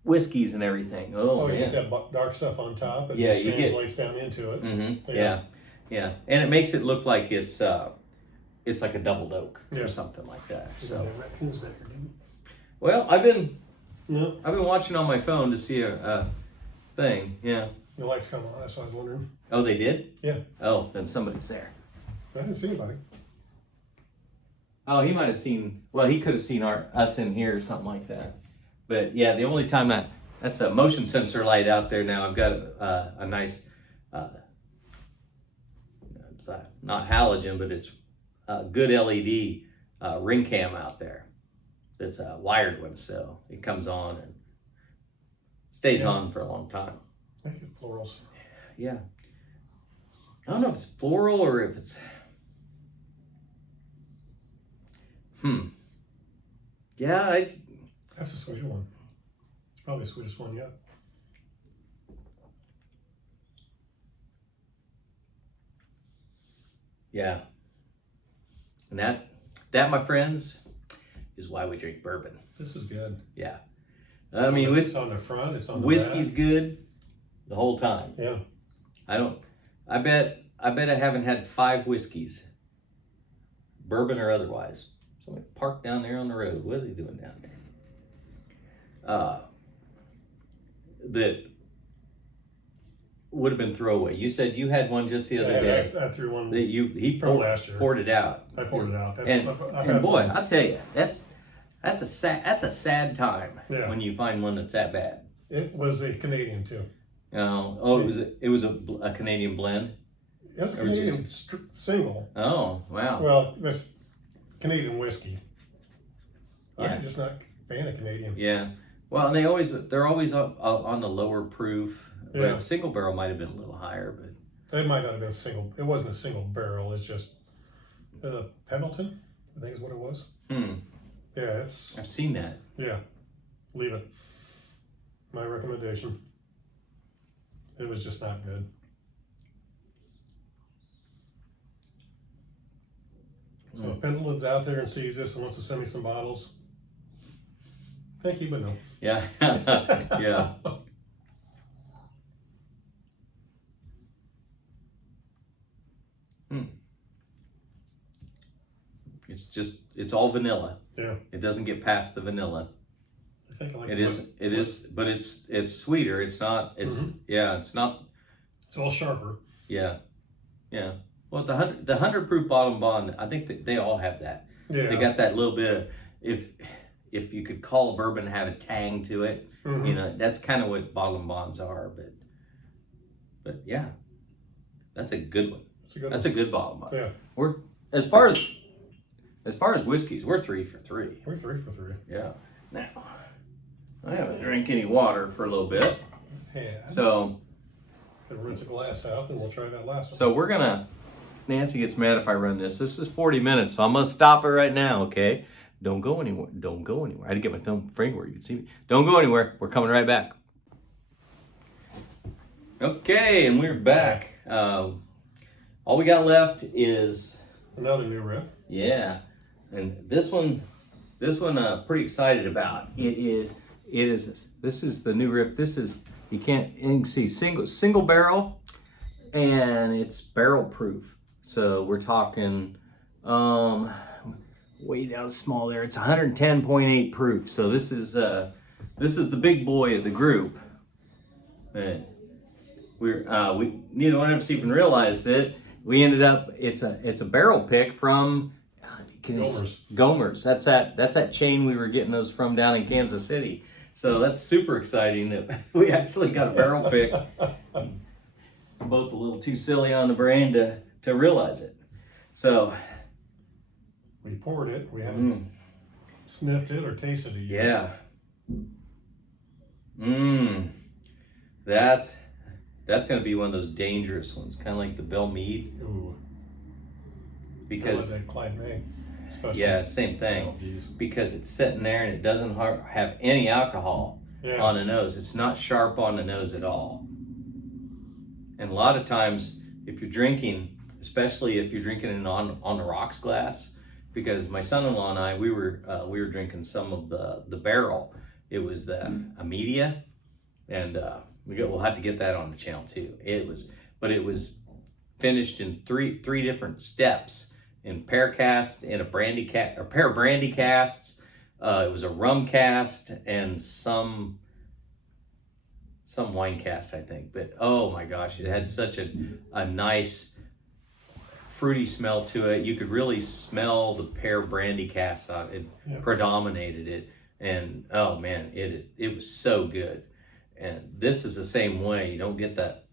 whiskeys and everything. Oh you man. get that dark stuff on top, and Yeah, it you translates down into it. Yeah, and it makes it look like it's like a doubled oak or something like that. So, raccoons back here, didn't well, I've been No. watching on my phone to see a thing. Yeah. The lights come on. That's what I was wondering. Oh, they did? Yeah. Oh, then somebody's there. I didn't see anybody. Oh, he might have seen. Well, he could have seen us in here or something like that. But yeah, the only time that's a motion sensor light out there now. I've got a nice. It's not halogen, but it's a good LED ring cam out there. It's a wired one, so it comes on and stays on for a long time. I think it's florals. Yeah. I don't know if it's floral or if it's. Yeah, That's a sweet one. It's probably the sweetest one yet. Yeah. And that, my friends, is why we drink bourbon. This is good. Yeah. It's on the front. It's on the whiskey's back. good the whole time. Yeah. I bet I haven't had 5 whiskeys, bourbon or otherwise. Somebody parked down there on the road. What are they doing down there? That would have been throwaway. You said you had one just the other day. I threw one That he from last year. poured it out. I poured it out. And boy, I'll tell you, that's a sad time when you find one that's that bad. It was a Canadian too. It was a Canadian blend. It was a Canadian single. Oh wow. Well, it's Canadian whiskey. Yeah. I'm just not a fan of Canadian. Yeah. Well, and they're always up on the lower proof. Yeah. But single barrel might have been a little higher, but It might not have been a single. It wasn't a single barrel. It's just Pendleton, I think is what it was. Yeah, I've seen that. Yeah, leave it. My recommendation. It was just not good. So if Pendleton's out there and sees this and wants to send me some bottles, thank you, but no. Yeah. Yeah. It's all vanilla. Yeah. It doesn't get past the vanilla. I think I like It is, but it's sweeter. It's not, it's not. It's all sharper. Yeah. Yeah. Well, the 100 proof bottom bond, I think that they all have that. Yeah. They got that little bit of, if you could call a bourbon have a tang to it, that's kind of what bottom bonds are, but yeah, that's a good one. That's a good bottom bond. Yeah. We're, as far as whiskeys, we're 3 for 3. We're 3 for 3. Yeah. Now, I haven't drank any water for a little bit. Yeah. So. Gonna rinse a glass out and we'll try that last one. So we're gonna, Nancy gets mad if I run this. This is 40 minutes, so I'm gonna stop it right now, okay? Don't go anywhere. Don't go anywhere. I had to get my thumb frame where you can see me. Don't go anywhere. We're coming right back. Okay, and we're back. All we got left is Another new riff. yeah, and this one, pretty excited about. It is. This is the new riff. This is you can see single barrel, and it's barrel proof. So we're talking way down small there. It's 110.8 proof. So this is the big boy of the group. And we neither one of us even realized it. We ended up it's a barrel pick from Gomer's. That's that chain we were getting those from down in Kansas City. So that's super exciting that we actually got a barrel pick. We're both a little too silly on the brain to realize it. So we poured it. We haven't sniffed it or tasted it yet. Yeah. That's going to be one of those dangerous ones, kind of like the Bell Mead. Ooh. Because that Clyde May. Yeah, same thing. Oh, because it's sitting there and it doesn't have any alcohol on the nose. It's not sharp on the nose at all. And a lot of times, if you're drinking, especially if you're drinking it on the rocks glass, because my son-in-law and I, we were drinking some of the barrel. It was the Amedia, and we'll have to get that on the channel too. It was finished in three different steps. In pear cast, in a pair of brandy casts. It was a rum cast and some wine cast, I think. But oh my gosh, it had such a nice fruity smell to it. You could really smell the pear brandy cast out. It predominated it, and oh man, it was so good. And this is the same way. You don't get that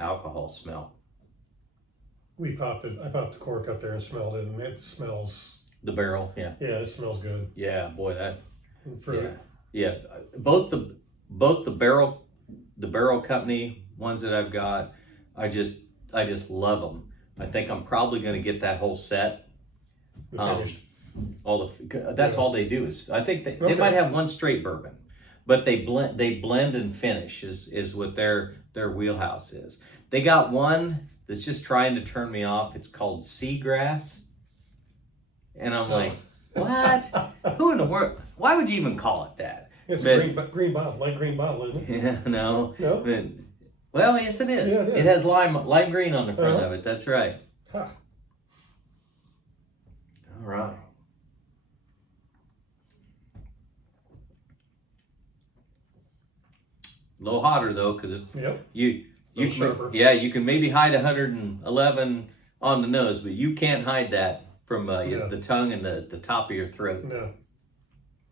alcohol smell. I popped the cork up there and smelled it, and it smells. The barrel, yeah. Yeah, it smells good. Yeah, boy, that. Fruit. Yeah. Both the barrel company ones that I've got, I just love them. I think I'm probably going to get that whole set. Finished. That's all they do is. I think they might have one straight bourbon, but they blend and finish is what their wheelhouse is. They got one that's just trying to turn me off. It's called Seagrass. And I'm like, what? Who in the world? Why would you even call it that? It's a green bottle, light green bottle, isn't it? Yeah, no. No? Well, yes it is. Yeah, it is. It has lime green on the front of it. That's right. Huh. All right. A little hotter though, because it's you can maybe hide 111 on the nose, but you can't hide that from the tongue and the top of your throat. No.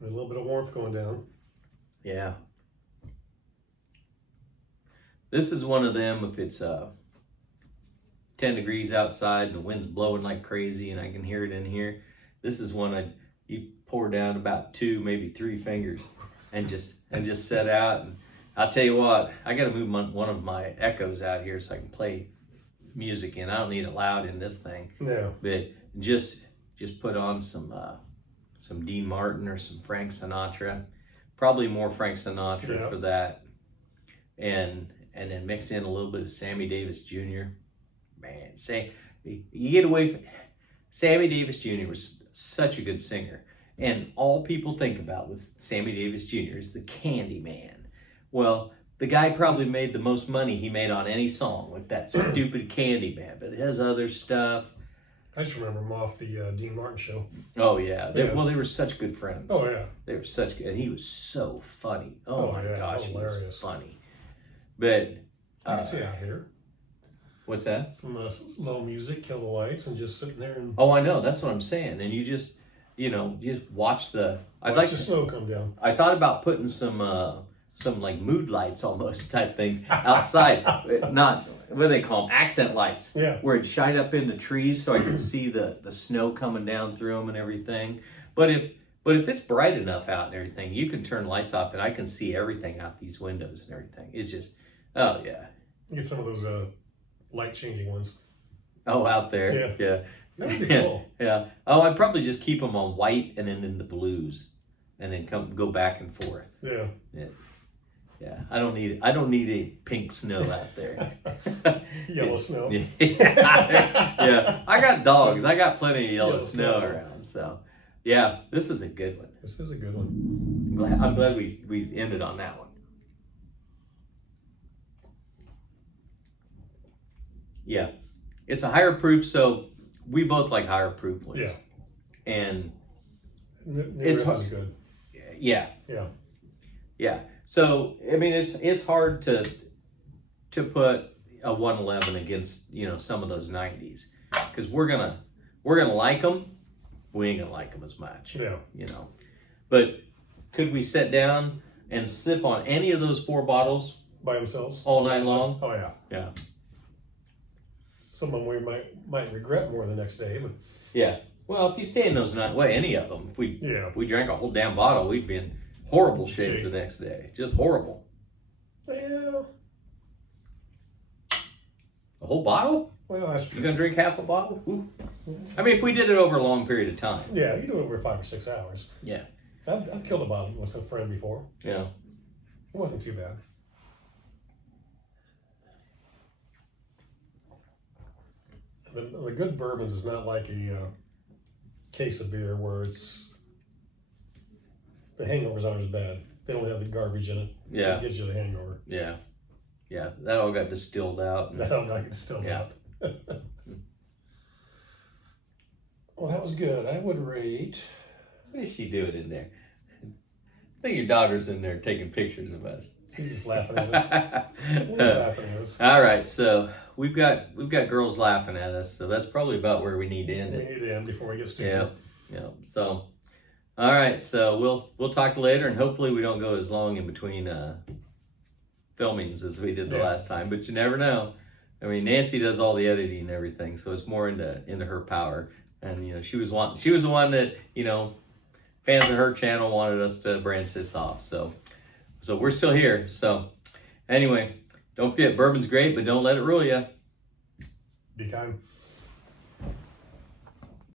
There's a little bit of warmth going down. Yeah. This is one of them if it's 10 degrees outside and the wind's blowing like crazy and I can hear it in here. This is one you pour down about 2, maybe 3 fingers and just set out. And I'll tell you what, I got to move one of my echoes out here so I can play music in. I don't need it loud in this thing. No. But just put on some Dean Martin or some Frank Sinatra. Probably more Frank Sinatra for that. And then mix in a little bit of Sammy Davis Jr. Man, you get away from Sammy Davis Jr. was such a good singer. And all people think about with Sammy Davis Jr. is the Candy Man. Well, the guy probably made the most money he made on any song with that stupid Candy Man, but it has other stuff. I just remember him off the Dean Martin show. Oh yeah. They were such good friends. Oh yeah. They were such good, and he was so funny. Oh my gosh, hilarious. He was funny. But see out here. What's that? Some low music, kill the lights, and just sitting there and. Oh, I know. That's what I'm saying. And you just watch the. Watch the snow come down. I thought about putting some like mood lights almost type things outside. Not what do they call them? Accent lights. Yeah. Where it shine up in the trees so I can see the snow coming down through them and everything. But if it's bright enough out and everything, you can turn lights off and I can see everything out these windows and everything. It's just, oh yeah. You get some of those light changing ones. Oh, out there. Yeah. That'd be cool. Yeah. Oh, I'd probably just keep them on white and then in the blues, and then go back and forth. Yeah. Yeah, I don't need any pink snow out there. Yellow snow. Yeah, I got dogs. I got plenty of yellow snow snow. around. So, yeah, this is a good one. This is a good one. I'm glad we ended on that one. Yeah, it's a higher proof, so we both like higher proof ones. Yeah. And New it's Riff is good. yeah, Yeah. yeah. So I mean, it's hard to put a 111 against some of those 90s because we're gonna like them. We ain't gonna like them as much. Yeah. But could we sit down and sip on any of those 4 bottles By themselves. all night long? Oh yeah. Yeah. Some of them we might regret more the next day, but Yeah. Well, if you stay in those night, well, any of them, if we drank a whole damn bottle, we'd be in horrible shape the next day. Just horrible. well, A whole bottle? well that's You true. gonna drink half a bottle? Ooh. I mean, if we did it over a long period of time. Yeah, you do it over 5 or 6 hours. Yeah. I've killed a bottle with a friend before. Yeah. It wasn't too bad. The good bourbons is not like a case of beer where the hangovers aren't as bad. They don't have the garbage in it. Yeah. It gives you the hangover. Yeah. Yeah. That all got distilled out. And, That don't like it's still Yeah. out. Well, that was good. I would rate. what is she doing in there? I think your daughter's in there taking pictures of us. She's just laughing at us. She's laughing at us. All right, so we've got girls laughing at us, so that's probably about where we need to end We it. need to end before we get stupid. Yeah, yeah. So, all right, so we'll talk later, and hopefully we don't go as long in between filmings as we did the last time. But you never know. I mean, Nancy does all the editing and everything, so it's more into her power. And she was the one that fans of her channel wanted us to branch this off. So we're still here. So anyway, don't forget, bourbon's great, but don't let it rule you. Be kind.